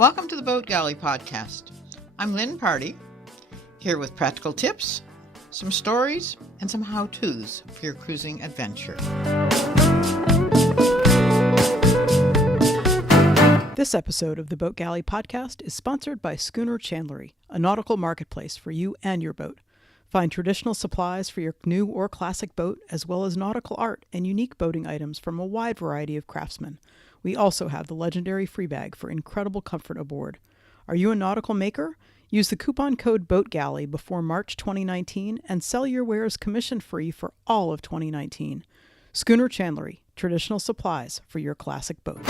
Welcome to the Boat Galley Podcast. I'm Lin Pardey, here with practical tips, some stories, and some how-tos for your cruising adventure. This episode of the Boat Galley Podcast is sponsored by Schooner Chandlery, a nautical marketplace for you and your boat. Find traditional supplies for your new or classic boat, as well as nautical art and unique boating items from a wide variety of craftsmen. We also have the legendary free bag for incredible comfort aboard. Are you a nautical maker? Use the coupon code BOATGALLEY before March 2019 and sell your wares commission-free for all of 2019. Schooner Chandlery, traditional supplies for your classic boat.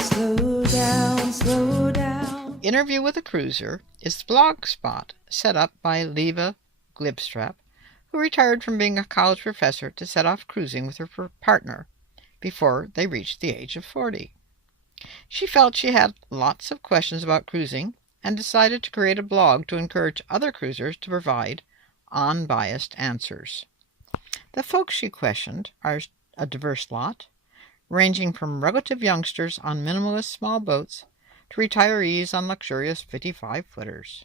Slow down, slow down. Interview with a Cruiser is the blog spot set up by Leva Glibstrap, who retired from being a college professor to set off cruising with her partner before they reached the age of 40. She felt she had lots of questions about cruising and decided to create a blog to encourage other cruisers to provide unbiased answers. The folks she questioned are a diverse lot, ranging from relative youngsters on minimalist small boats to retirees on luxurious 55-footers.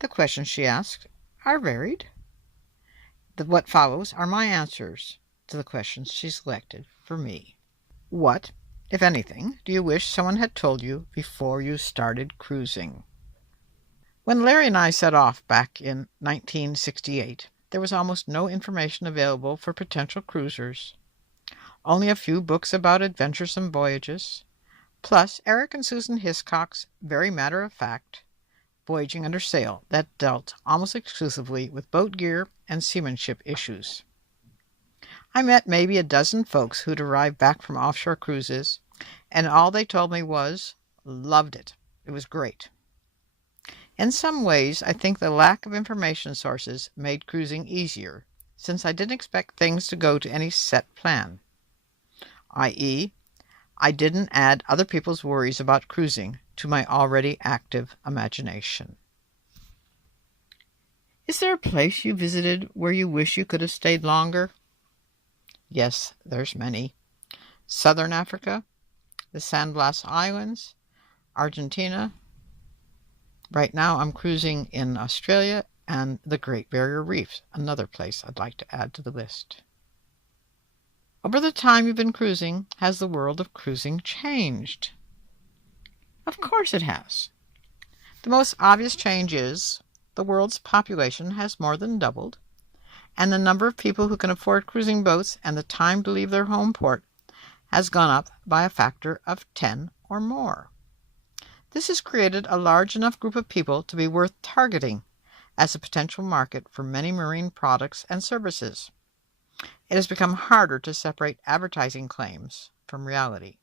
The questions she asked are varied. What follows are my answers to the questions she selected for me. What, if anything, do you wish someone had told you before you started cruising? When Larry and I set off back in 1968, there was almost no information available for potential cruisers. Only a few books about adventuresome voyages, plus Eric and Susan Hiscock's very matter-of-fact Voyaging Under Sail that dealt almost exclusively with boat gear and seamanship issues. I met maybe a dozen folks who'd arrived back from offshore cruises, and all they told me was, loved it. It was great. In some ways, I think the lack of information sources made cruising easier, since I didn't expect things to go to any set plan, i.e., I didn't add other people's worries about cruising to my already active imagination. Is there a place you visited where you wish you could have stayed longer? Yes, there's many. Southern Africa, the San Blas Islands, Argentina. Right now I'm cruising in Australia and the Great Barrier Reef, another place I'd like to add to the list. Over the time you've been cruising, has the world of cruising changed? Of course it has. The most obvious change is the world's population has more than doubled, and the number of people who can afford cruising boats and the time to leave their home port has gone up by a factor of 10 or more. This has created a large enough group of people to be worth targeting as a potential market for many marine products and services. It has become harder to separate advertising claims from reality,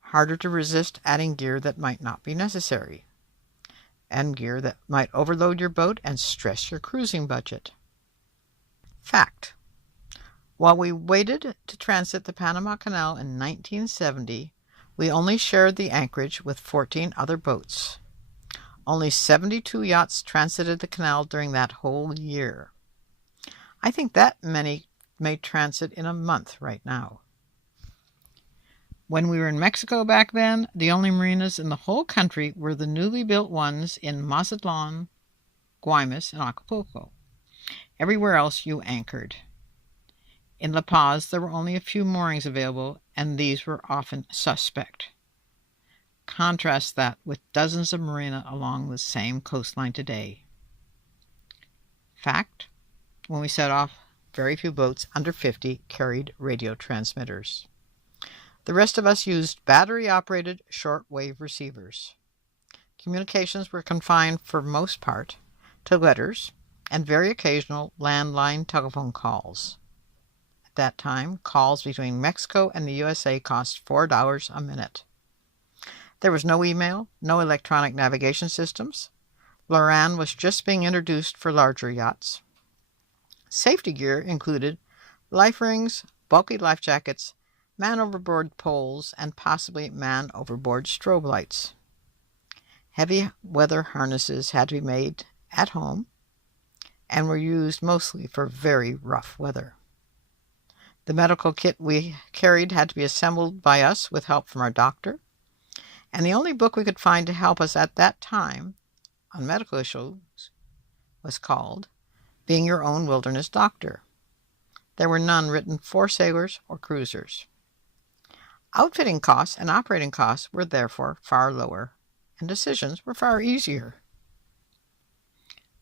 harder to resist adding gear that might not be necessary, and gear that might overload your boat and stress your cruising budget. Fact. While we waited to transit the Panama Canal in 1970, we only shared the anchorage with 14 other boats. Only 72 yachts transited the canal during that whole year. I think that many may transit in a month right now. When we were in Mexico back then, the only marinas in the whole country were the newly built ones in Mazatlan, Guaymas, and Acapulco. Everywhere else you anchored. In La Paz, there were only a few moorings available, and these were often suspect. Contrast that with dozens of marina along the same coastline today. Fact, when we set off, very few boats under 50 carried radio transmitters. The rest of us used battery-operated shortwave receivers. Communications were confined for most part to letters and very occasional landline telephone calls. At that time, calls between Mexico and the USA cost $4 a minute. There was no email, no electronic navigation systems. LORAN was just being introduced for larger yachts. Safety gear included life rings, bulky life jackets, man-overboard poles, and possibly man-overboard strobe lights. Heavy weather harnesses had to be made at home and were used mostly for very rough weather. The medical kit we carried had to be assembled by us with help from our doctor, and the only book we could find to help us at that time on medical issues was called Being Your Own Wilderness Doctor. There were none written for sailors or cruisers. Outfitting costs and operating costs were therefore far lower, and decisions were far easier.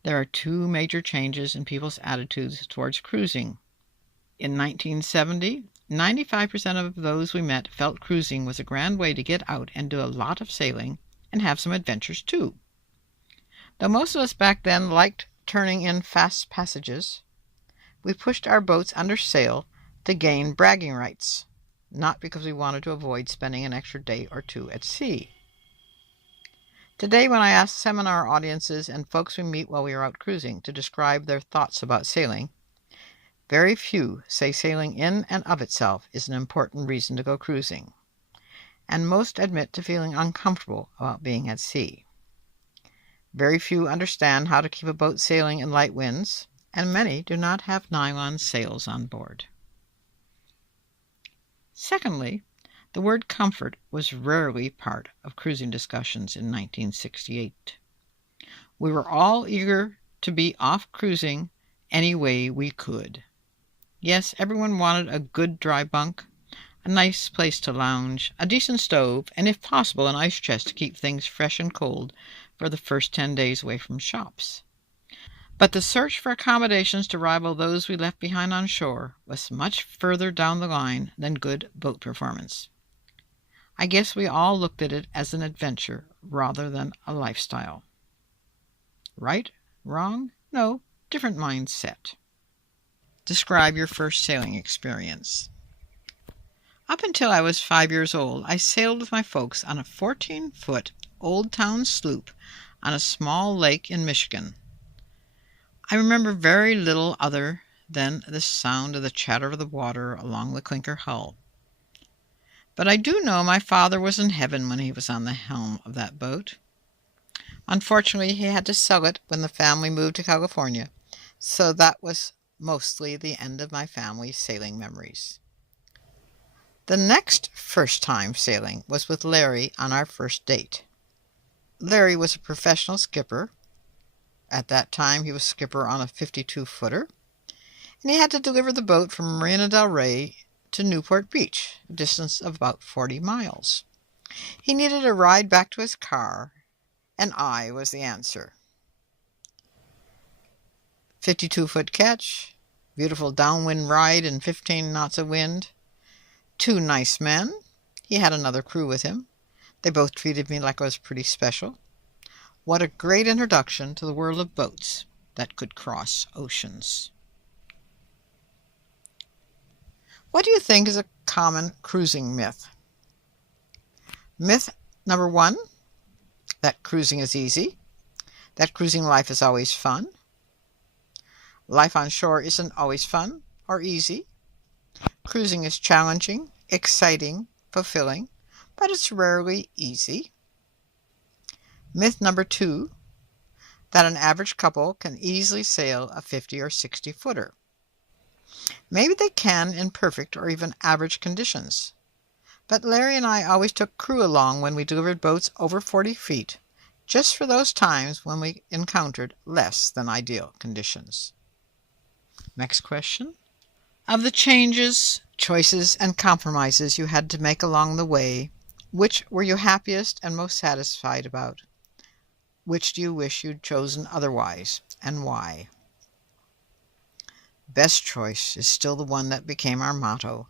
There are two major changes in people's attitudes towards cruising. In 1970, 95% of those we met felt cruising was a grand way to get out and do a lot of sailing and have some adventures too. Though most of us back then liked turning in fast passages, we pushed our boats under sail to gain bragging rights, not because we wanted to avoid spending an extra day or two at sea. Today, when I ask seminar audiences and folks we meet while we are out cruising to describe their thoughts about sailing, very few say sailing in and of itself is an important reason to go cruising, and most admit to feeling uncomfortable about being at sea. Very few understand how to keep a boat sailing in light winds, and many do not have nylon sails on board. Secondly, the word comfort was rarely part of cruising discussions in 1968. We were all eager to be off cruising any way we could. Yes, everyone wanted a good dry bunk, a nice place to lounge, a decent stove, and if possible an ice chest to keep things fresh and cold for the first 10 days away from shops. But the search for accommodations to rival those we left behind on shore was much further down the line than good boat performance. I guess we all looked at it as an adventure rather than a lifestyle. Right? Wrong? No, different mindset. Describe your first sailing experience. Up until I was 5 years old, I sailed with my folks on a 14-foot old-town sloop on a small lake in Michigan. I remember very little other than the sound of the chatter of the water along the clinker hull. But I do know my father was in heaven when he was on the helm of that boat. Unfortunately, he had to sell it when the family moved to California, so that was mostly the end of my family's sailing memories. The next first time sailing was with Larry on our first date. Larry was a professional skipper. At that time, he was skipper on a 52-footer, and he had to deliver the boat from Marina del Rey to Newport Beach, a distance of about 40 miles. He needed a ride back to his car, and I was the answer. 52-foot catch, beautiful downwind ride and 15 knots of wind. 2 nice men. He had another crew with him. They both treated me like I was pretty special. What a great introduction to the world of boats that could cross oceans. What do you think is a common cruising myth? Myth number 1, that cruising is easy, that cruising life is always fun. Life on shore isn't always fun or easy. Cruising is challenging, exciting, fulfilling, but it's rarely easy. Myth number 2, that an average couple can easily sail a 50 or 60-footer. Maybe they can in perfect or even average conditions. But Larry and I always took crew along when we delivered boats over 40 feet, just for those times when we encountered less than ideal conditions. Next question. Of the changes, choices, and compromises you had to make along the way, which were you happiest and most satisfied about? Which do you wish you'd chosen otherwise, and why? Best choice is still the one that became our motto.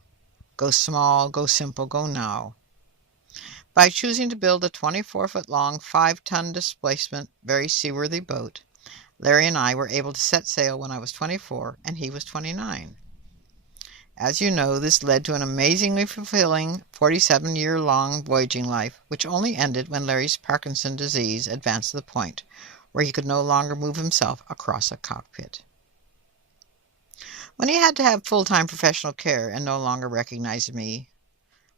Go small, go simple, go now. By choosing to build a 24-foot-long, 5-ton displacement, very seaworthy boat, Larry and I were able to set sail when I was 24 and he was 29. As you know, this led to an amazingly fulfilling 47-year-long voyaging life, which only ended when Larry's Parkinson's disease advanced to the point where he could no longer move himself across a cockpit. When he had to have full-time professional care and no longer recognized me,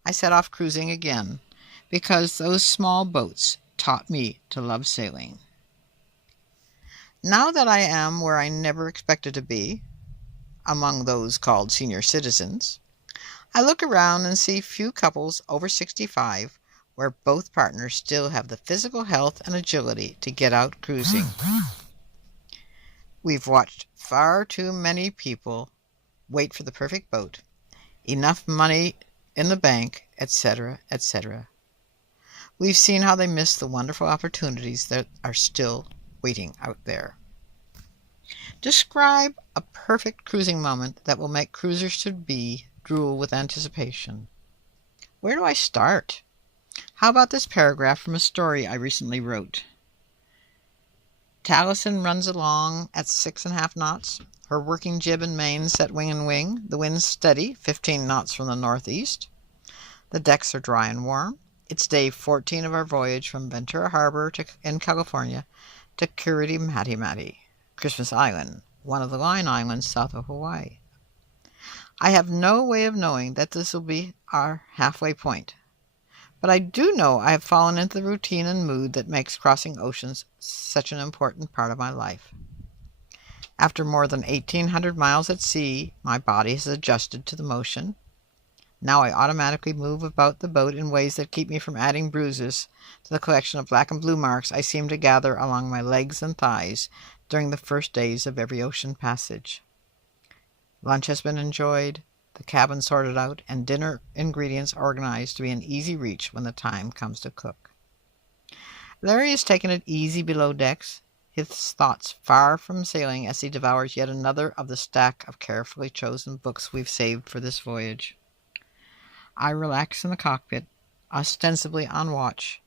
I set off cruising again, because those small boats taught me to love sailing. Now that I am where I never expected to be, among those called senior citizens, I look around and see few couples over 65 where both partners still have the physical health and agility to get out cruising. We've watched far too many people wait for the perfect boat, enough money in the bank, etc., etc. We've seen how they miss the wonderful opportunities that are still waiting out there. Describe a perfect cruising moment that will make cruisers to be drool with anticipation. Where do I start? How about this paragraph from a story I recently wrote? Taliesin runs along at 6.5 knots, her working jib and main set wing and wing, the wind steady, 15 knots from the northeast. The decks are dry and warm. It's day 14 of our voyage from Ventura Harbor in California to Kiritimati, Christmas Island, one of the Line Islands south of Hawaii. I have no way of knowing that this will be our halfway point, but I do know I have fallen into the routine and mood that makes crossing oceans such an important part of my life. After more than 1,800 miles at sea, my body has adjusted to the motion. Now I automatically move about the boat in ways that keep me from adding bruises to the collection of black and blue marks I seem to gather along my legs and thighs during the first days of every ocean passage. Lunch has been enjoyed, the cabin sorted out, and dinner ingredients organized to be in easy reach when the time comes to cook. Larry has taken it easy below decks, his thoughts far from sailing as he devours yet another of the stack of carefully chosen books we've saved for this voyage. I relax in the cockpit, ostensibly on watch,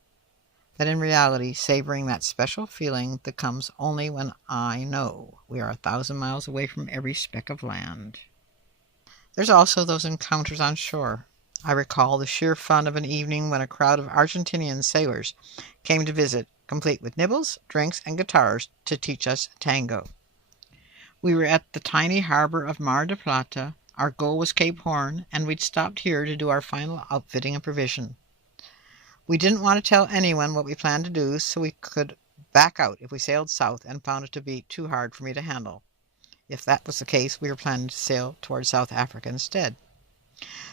but in reality savoring that special feeling that comes only when I know we are 1,000 miles away from every speck of land. There's also those encounters on shore. I recall the sheer fun of an evening when a crowd of Argentinian sailors came to visit, complete with nibbles, drinks, and guitars to teach us tango. We were at the tiny harbor of Mar del Plata. Our goal was Cape Horn, and we'd stopped here to do our final outfitting and provision. We didn't want to tell anyone what we planned to do, so we could back out if we sailed south and found it to be too hard for me to handle. If that was the case, we were planning to sail towards South Africa instead.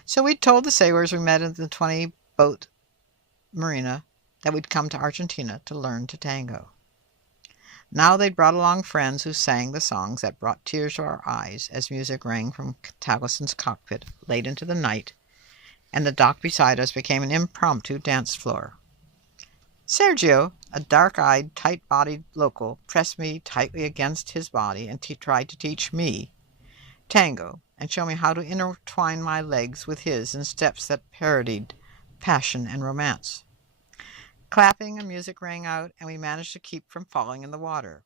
So we told the sailors we met in the 20-boat marina that we'd come to Argentina to learn to tango. Now they'd brought along friends who sang the songs that brought tears to our eyes as music rang from Taliesin's cockpit late into the night, and the dock beside us became an impromptu dance floor. Sergio, a dark-eyed, tight-bodied local, pressed me tightly against his body and tried to teach me tango and show me how to intertwine my legs with his in steps that parodied passion and romance. Clapping and music rang out, and we managed to keep from falling in the water.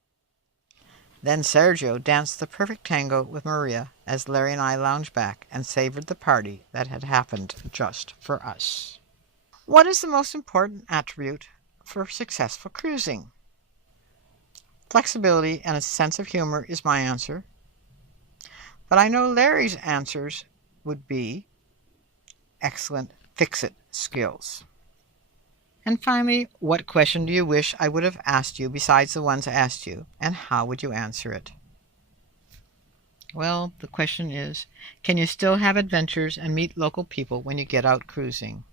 Then Sergio danced the perfect tango with Maria as Larry and I lounged back and savored the party that had happened just for us. What is the most important attribute for successful cruising? Flexibility and a sense of humor is my answer. But I know Larry's answers would be excellent fix-it skills. And finally, what question do you wish I would have asked you besides the ones I asked you, and how would you answer it? Well, the question is, can you still have adventures and meet local people when you get out cruising?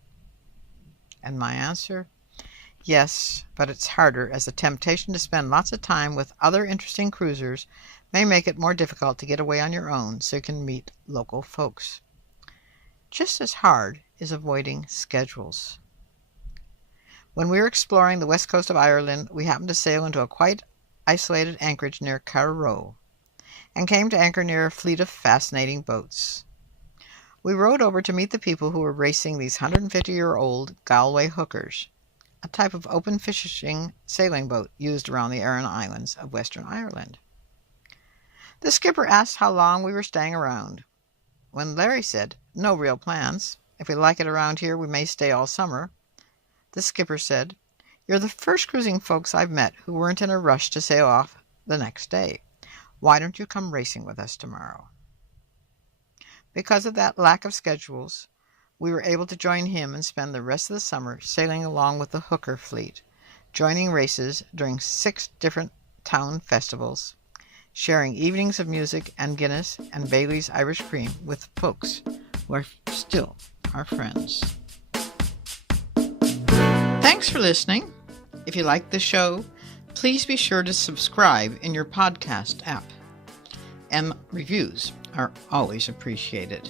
And my answer? Yes, but it's harder as the temptation to spend lots of time with other interesting cruisers may make it more difficult to get away on your own so you can meet local folks. Just as hard is avoiding schedules. When we were exploring the west coast of Ireland, we happened to sail into a quite isolated anchorage near Carrow, and came to anchor near a fleet of fascinating boats. We rowed over to meet the people who were racing these 150-year-old Galway hookers, a type of open fishing sailing boat used around the Aran Islands of Western Ireland. The skipper asked how long we were staying around. When Larry said, "No real plans. If we like it around here, we may stay all summer," the skipper said, "You're the first cruising folks I've met who weren't in a rush to sail off the next day. Why don't you come racing with us tomorrow?" Because of that lack of schedules, we were able to join him and spend the rest of the summer sailing along with the hooker fleet, joining races during 6 different town festivals, sharing evenings of music and Guinness and Bailey's Irish Cream with folks who are still our friends. Thanks for listening. If you like the show, please be sure to subscribe in your podcast app. And reviews are always appreciated.